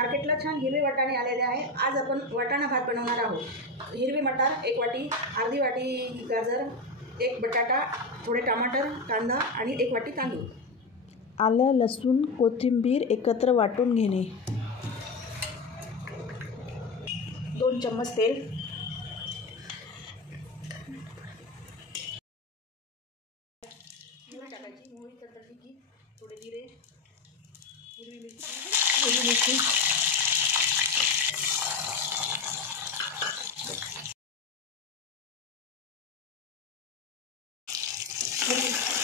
मार्केटला छान हिरवे वाटाणे आलेले आहे। आज आपण वाटाणा भात बनवणार आहोत। हिरवी मटार 1 वाटी, अर्धी वाटी गाजर, 1 बटाटा, थोडे टमाटर, कांदा आणि 1 वाटी तांदूळ। आलं, लसूण, कोथिंबीर एकत्र वाटून घेणे। 2 चम्मच तेल, मोहरी टाकायची, मोहरी तडतडली की थोडे जिरे, हिरवी मिरची,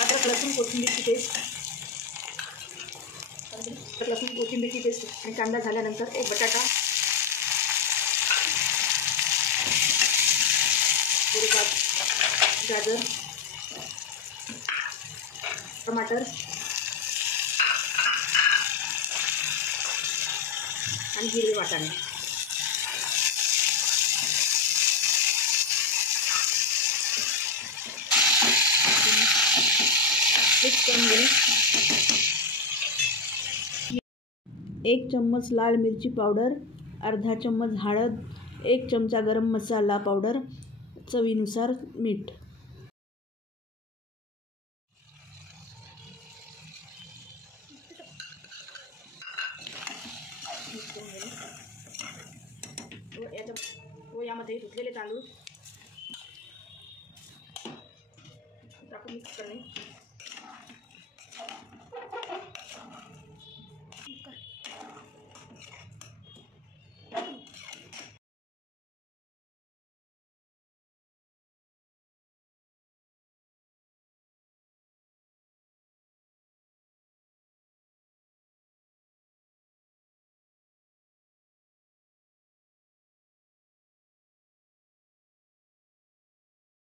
अद्रक लसूण कोथिंबीरची पेस्ट, आणि कांदा झाल्यानंतर 1 बटाटा, थोडे गाजर, टमाटर आणि हिरवे वाटाणे। मिक्स करून घेणे। 1 चम्मच लाल मिरची पावडर, अर्धा चम्मच हळद, 1 चमचा गरम मसाला पावडर, चवीनुसार मीठ। यामध्ये धुतलेले तांदूळ टाकून मिक्स करणे।